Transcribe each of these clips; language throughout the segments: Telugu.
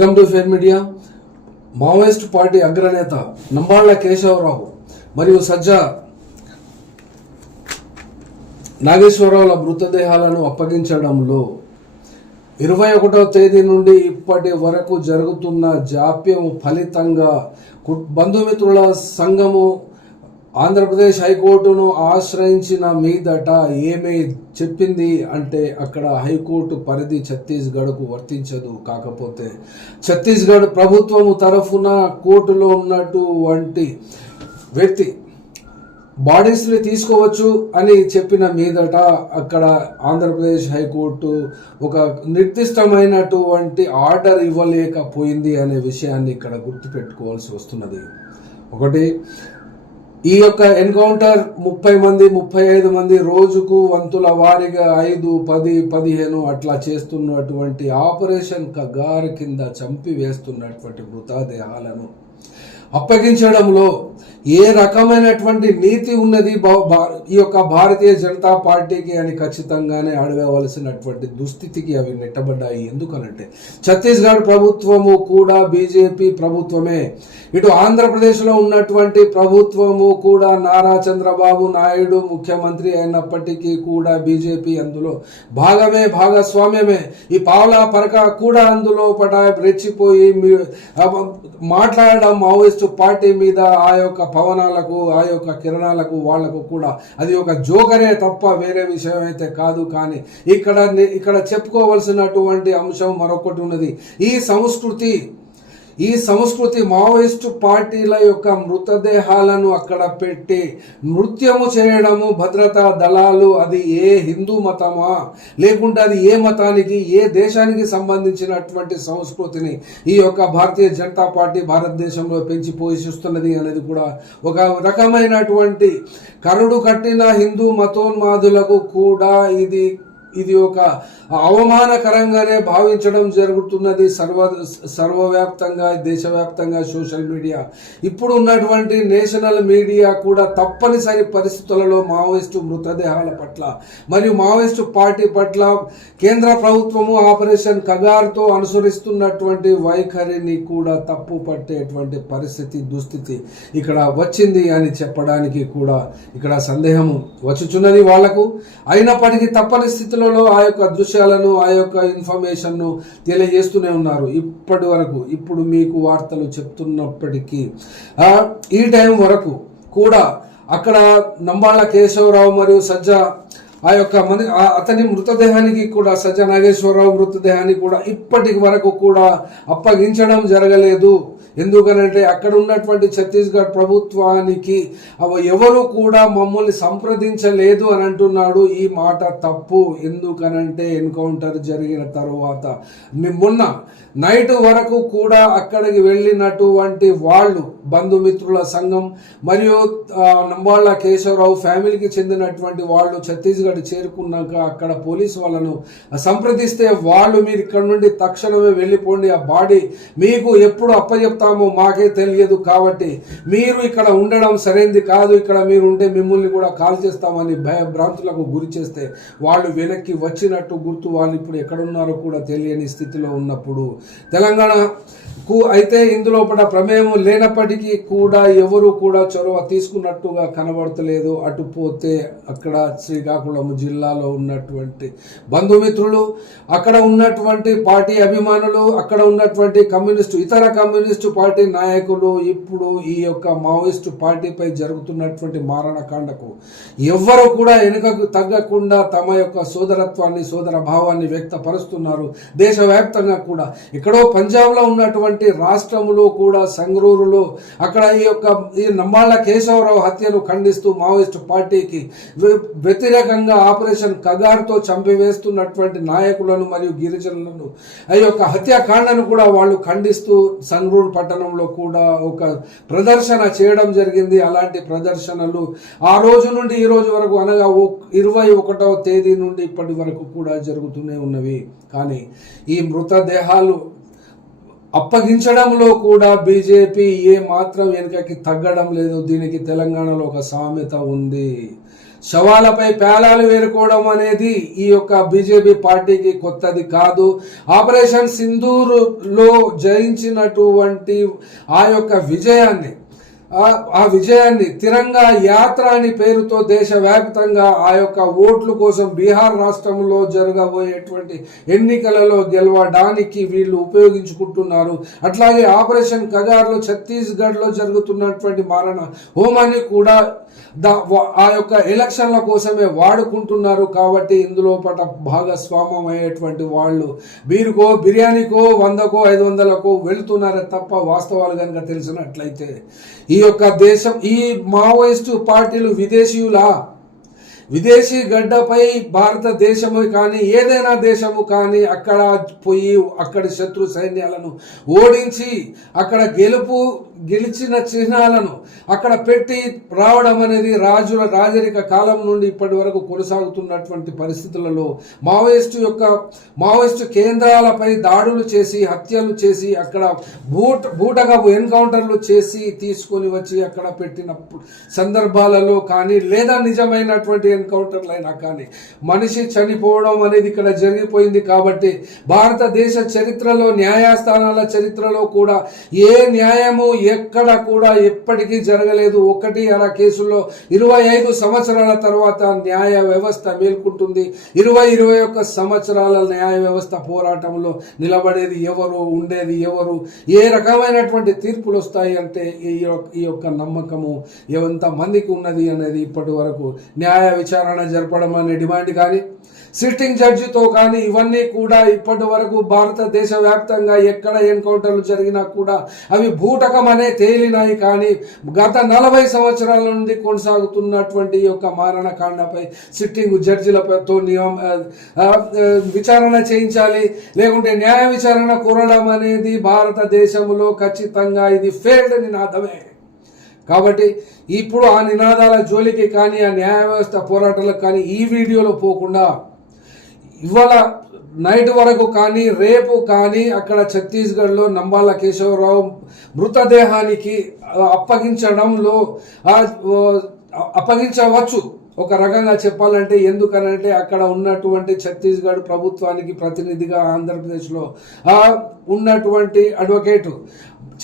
Welcome to fair media. Maoist party అగ్రనేత నంబాళ్ల కేశవరావు మరియు సజ్జా నాగేశ్వరరావుల మృతదేహాలను అప్పగించడంలో 21వ తేదీ నుండి ఇప్పటి వరకు జరుగుతున్న జాప్యం ఫలితంగా బంధుమిత్రుల సంఘము ఆంధ్రప్రదేశ్ హైకోర్టును ఆశ్రయించిన మీదట ఏమీ చెప్పింది అంటే అక్కడ హైకోర్టు పరిధి ఛత్తీస్గఢ్కు వర్తించదు. కాకపోతే ఛత్తీస్గఢ్ ప్రభుత్వము తరఫున కోర్టులో ఉన్నటువంటి వ్యక్తి బాడీస్ని తీసుకోవచ్చు అని చెప్పిన మీదట అక్కడ ఆంధ్రప్రదేశ్ హైకోర్టు ఒక నిర్దిష్టమైనటువంటి ఆర్డర్ ఇవ్వలేకపోయింది అనే విషయాన్ని ఇక్కడ గుర్తుపెట్టుకోవాల్సి వస్తున్నది. ఒకటి, ఈ యొక్క ఎన్కౌంటర్ 30 మంది 35 మంది రోజుకు వంతుల వారీగా 5, 10, 15 అట్లా చేస్తున్నటువంటి ఆపరేషన్ కగార్ కింద చంపి వేస్తున్నటువంటి మృతదేహాలను అప్పగించడంలో ఏ రకమైనటువంటి నీతి ఉన్నది ఈ యొక్క భారతీయ జనతా పార్టీకి అని ఖచ్చితంగానే అడగవలసినటువంటి దుస్థితికి అవి నెట్టబడ్డాయి. ఎందుకనంటే ఛత్తీస్గఢ్ ప్రభుత్వము కూడా బీజేపీ ప్రభుత్వమే, ఇటు ఆంధ్రప్రదేశ్లో ఉన్నటువంటి ప్రభుత్వము కూడా నారా చంద్రబాబు నాయుడు ముఖ్యమంత్రి అయినప్పటికీ కూడా బీజేపీ అందులో భాగమే, భాగస్వామ్యమే. ఈ పావలా పరక కూడా అందులో రెచ్చిపోయి మాట్లాడడం మావోయిస్టు పార్టీ మీద, ఆ యొక్క పవనాలకు, ఆ యొక్క కిరణాలకు, వాళ్లకు కూడా అది ఒక జోకరే తప్ప వేరే విషయం అయితే కాదు. కానీ ఇక్కడ చెప్పుకోవలసినటువంటి అంశం మరొకటి ఉన్నది. ఈ సంస్కృతి మావోయిస్టు పార్టీల యొక్క మృతదేహాలను అక్కడ పెట్టి నృత్యము చేయడము, భద్రతా దళాలు, అది ఏ హిందూ మతమా లేకుంటే అది ఏ మతానికి, ఏ దేశానికి సంబంధించినటువంటి సంస్కృతిని ఈ యొక్క భారతీయ జనతా పార్టీ భారతదేశంలో పెంచి పోషిస్తున్నది అనేది కూడా ఒక రకమైనటువంటి కరుడు కట్టిన హిందూ మతోన్మాదులకు కూడా ఇది ఒక అవమానకరంగానే భావించడం జరుగుతున్నది. సర్వవ్యాప్తంగా, దేశవ్యాప్తంగా సోషల్ మీడియా, ఇప్పుడు ఉన్నటువంటి నేషనల్ మీడియా కూడా తప్పనిసరి పరిస్థితులలో మావోయిస్టు మృతదేహాల పట్ల మరియు మావోయిస్టు పార్టీ పట్ల కేంద్ర ప్రభుత్వము ఆపరేషన్ కగార్తో అనుసరిస్తున్నటువంటి వైఖరిని కూడా తప్పు పట్టేటువంటి దుస్థితి ఇక్కడ వచ్చింది అని చెప్పడానికి కూడా ఇక్కడ సందేహం వచ్చుచున్నది వాళ్లకు. అయినప్పటికీ తప్పని స్థితిలో ఆ యొక్క దృశ్యాలను, ఆ యొక్క ఇన్ఫర్మేషన్ను తెలియజేస్తూనే ఉన్నారు ఇప్పటి వరకు. ఇప్పుడు మీకు వార్తలు చెప్తున్నప్పటికీ ఈ టైం వరకు కూడా అక్కడ నంబాళ్ల కేశవరావు మరియు సజ్జా అతని మృతదేహానికి కూడా, సజ్జా నాగేశ్వరరావు మృతదేహానికి కూడా ఇప్పటి వరకు కూడా అప్పగించడం జరగలేదు. ఎందుకనంటే అక్కడ ఉన్నటువంటి ఛత్తీస్గఢ్ ప్రభుత్వానికి ఎవరు కూడా మమ్మల్ని సంప్రదించలేదు అని అంటున్నాడు. ఈ మాట తప్పు. ఎందుకనంటే ఎన్కౌంటర్ జరిగిన తరువాత మొన్న నైట్ వరకు కూడా అక్కడికి వెళ్ళినటువంటి వాళ్ళు, బంధుమిత్రుల సంఘం మరియు నంబాళ్ల కేశవరావు ఫ్యామిలీకి చెందినటువంటి వాళ్ళు ఛత్తీస్గఢ్ చేరుకున్నాక అక్కడ పోలీసు వాళ్ళను సంప్రదిస్తే వాళ్ళు, మీరు ఇక్కడ నుండి తక్షణమే వెళ్ళిపోండి, ఆ బాడీ మీకు ఎప్పుడు అప్పచెప్తామో మాకే తెలియదు, కాబట్టి మీరు ఇక్కడ ఉండడం సరైనది కాదు, ఇక్కడ మీరు ఉంటే మిమ్మల్ని కూడా కాల్ చేస్తామని భయభ్రాంతులకు గురి చేస్తే వాళ్ళు వెనక్కి వచ్చినట్టు గుర్తు. వాళ్ళు ఇప్పుడు ఎక్కడున్నారో కూడా తెలియని స్థితిలో ఉన్నప్పుడు తెలంగాణకు అయితే ఇందులో ప్రమేయం లేనప్పటికీ కూడా ఎవరు కూడా చొరవ తీసుకున్నట్టుగా కనబడతలేదు. అటుపోతే అక్కడ శ్రీకాకుళం జిల్లాలో ఉన్నటువంటి బంధుమిత్రులు, అక్కడ ఉన్నటువంటి పార్టీ అభిమానులు, అక్కడ ఉన్నటువంటి ఇతర కమ్యూనిస్టు పార్టీ నాయకులు ఇప్పుడు ఈ యొక్క మావోయిస్టు పార్టీపై జరుగుతున్నటువంటి మారణకాండకు ఎవ్వరు కూడా వెనుకకు తగ్గకుండా తమ యొక్క సోదరత్వాన్ని, సోదర భావాన్ని వ్యక్తపరుస్తున్నారు. దేశవ్యాప్తంగా కూడా ఎక్కడో పంజాబ్లో ఉన్నటువంటి రాష్ట్రములో కూడా, సంగ్రూరులో అక్కడ ఈ నంబాళ్ల కేశవరావు హత్యను ఖండిస్తూ మావోయిస్టు పార్టీకి వ్యతిరేకంగా ఆపరేషన్ కగార్తో చంపివేస్తున్నటువంటి నాయకులను మరియు గిరిజనులను ఆ యొక్క హత్యాకాండను కూడా వాళ్ళు ఖండిస్తూ సంగ్రూర్ పట్టణంలో కూడా ఒక ప్రదర్శన చేయడం జరిగింది. అలాంటి ప్రదర్శనలు ఆ రోజు నుండి ఈ రోజు వరకు, అనగా 21వ తేదీ నుండి ఇప్పటి వరకు కూడా జరుగుతూనే ఉన్నవి. కానీ ఈ మృతదేహాలు అప్పగించడంలో కూడా బీజేపీ ఏ మాత్రం వెనుకకి తగ్గడం లేదు. దీనికి తెలంగాణలో ఒక సామెత ఉంది, శవాలపై పేలాలు వేరుకోవడం అనేది ఈ యొక్క బీజేపీ పార్టీకి కొత్తది కాదు. ఆపరేషన్ సింధూర్లో జయించినటువంటి ఆ యొక్క విజయాన్ని ఆ విజయాన్ని తిరంగా యాత్ర అని పేరుతో దేశవ్యాప్తంగా ఆ యొక్క ఓట్ల కోసం బీహార్ రాష్ట్రంలో జరగబోయేటువంటి ఎన్నికలలో గెలవడానికి వీళ్ళు ఉపయోగించుకుంటున్నారు. అట్లాగే ఆపరేషన్ కగార్లో ఛత్తీస్గఢ్లో జరుగుతున్నటువంటి మారణ హోమాన్ని కూడా ఆ యొక్క ఎలక్షన్ల కోసమే వాడుకుంటున్నారు. కాబట్టి ఇందులో భాగస్వామ్యం అయ్యేటువంటి వాళ్ళు బీరుకో బిర్యానీకో 100కో 500కో వెళుతున్నారే తప్ప వాస్తవాలు కనుక తెలిసినట్లయితే ఈ యొక్క దేశం ఈ మావోయిస్టు పార్టీలు విదేశీ గడ్డపై భారతదేశము కానీ ఏదైనా దేశము కానీ అక్కడ పోయి అక్కడి శత్రు సైన్యాలను ఓడించి అక్కడ గెలిచిన చిహ్నాలను అక్కడ పెట్టి రావడం అనేది రాజరిక కాలం నుండి ఇప్పటి వరకు కొనసాగుతున్నటువంటి పరిస్థితులలో మావోయిస్టు కేంద్రాలపై దాడులు చేసి హత్యలు చేసి అక్కడ బూటగా ఎన్కౌంటర్లు చేసి తీసుకొని వచ్చి అక్కడ పెట్టిన సందర్భాలలో కానీ లేదా నిజమైనటువంటి ఎన్కౌంటర్లు అయినా కానీ మనిషి చనిపోవడం అనేది ఇక్కడ జరిగిపోయింది. కాబట్టి భారతదేశ చరిత్రలో న్యాయస్థానాల చరిత్రలో కూడా ఏ న్యాయము ఎక్కడ కూడా ఎప్పటికీ జరగలేదు. 1 కేసుల్లో 25 సంవత్సరాల తర్వాత న్యాయ వ్యవస్థ మేల్కుంటుంది. 21 సంవత్సరాల న్యాయ వ్యవస్థ పోరాటంలో నిలబడేది ఎవరు, ఉండేది ఎవరు, ఏ రకమైనటువంటి తీర్పులు వస్తాయి అంటే ఈ యొక్క నమ్మకము ఎంత మందికి ఉన్నది అనేది ఇప్పటి వరకు న్యాయ విచారణ జరపడం అనే డిమాండ్ కానీ సిట్టింగ్ జడ్జితో కానీ ఇవన్నీ కూడా ఇప్పటి వరకు భారతదేశ వ్యాప్తంగా ఎక్కడ ఎన్కౌంటర్లు జరిగినా కూడా అవి బూటకం అనే తేలినాయి. కానీ గత 40 సంవత్సరాల నుండి కొనసాగుతున్నటువంటి ఈ యొక్క మారణకాండపై సిట్టింగ్ జడ్జిలతో విచారణ చేయించాలి, లేకుంటే న్యాయ విచారణ కోరడం అనేది భారతదేశంలో ఖచ్చితంగా ఇది ఫెయిల్డ్ నినాదమే. కాబట్టి ఇప్పుడు ఆ నినాదాల జోలికి కానీ ఆ న్యాయ వ్యవస్థ పోరాటాలకు కానీ ఈ వీడియోలో పోకుండా ఇవాళ నైట్ వరకు కానీ రేపు కానీ అక్కడ ఛత్తీస్గఢ్లో నంబాల కేశవరావు మృతదేహానికి అప్పగించవచ్చు ఒక రకంగా చెప్పాలంటే. ఎందుకనంటే అక్కడ ఉన్నటువంటి ఛత్తీస్గఢ్ ప్రభుత్వానికి ప్రతినిధిగా ఆంధ్రప్రదేశ్లో ఉన్నటువంటి అడ్వకేటు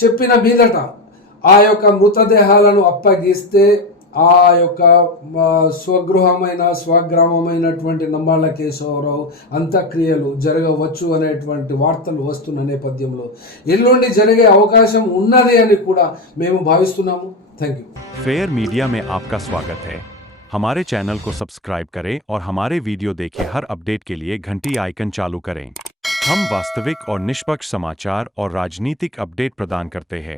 చెప్పిన మీదట ఆ యొక్క మృతదేహాలను అప్పగిస్తే ఆ యొక్క స్వగ్రామమైనటువంటి నంబాల కేశవరావు అంత్యక్రియలు జరగవచ్చు అనేటువంటి వార్తలు వస్తున్న నేపథ్యంలో ఎల్లుండి జరిగే అవకాశం ఉన్నది అని కూడా మేము భావిస్తున్నాము. Thank you. फेयर मीडिया में आपका स्वागत है. हमारे चैनल को सब्सक्राइब करें और हमारे वीडियो देखें. हर अपडेट के लिए घंटी आइकन चालू करें. हम वास्तविक और निष्पक्ष समाचार और राजनीतिक अपडेट प्रदान करते हैं.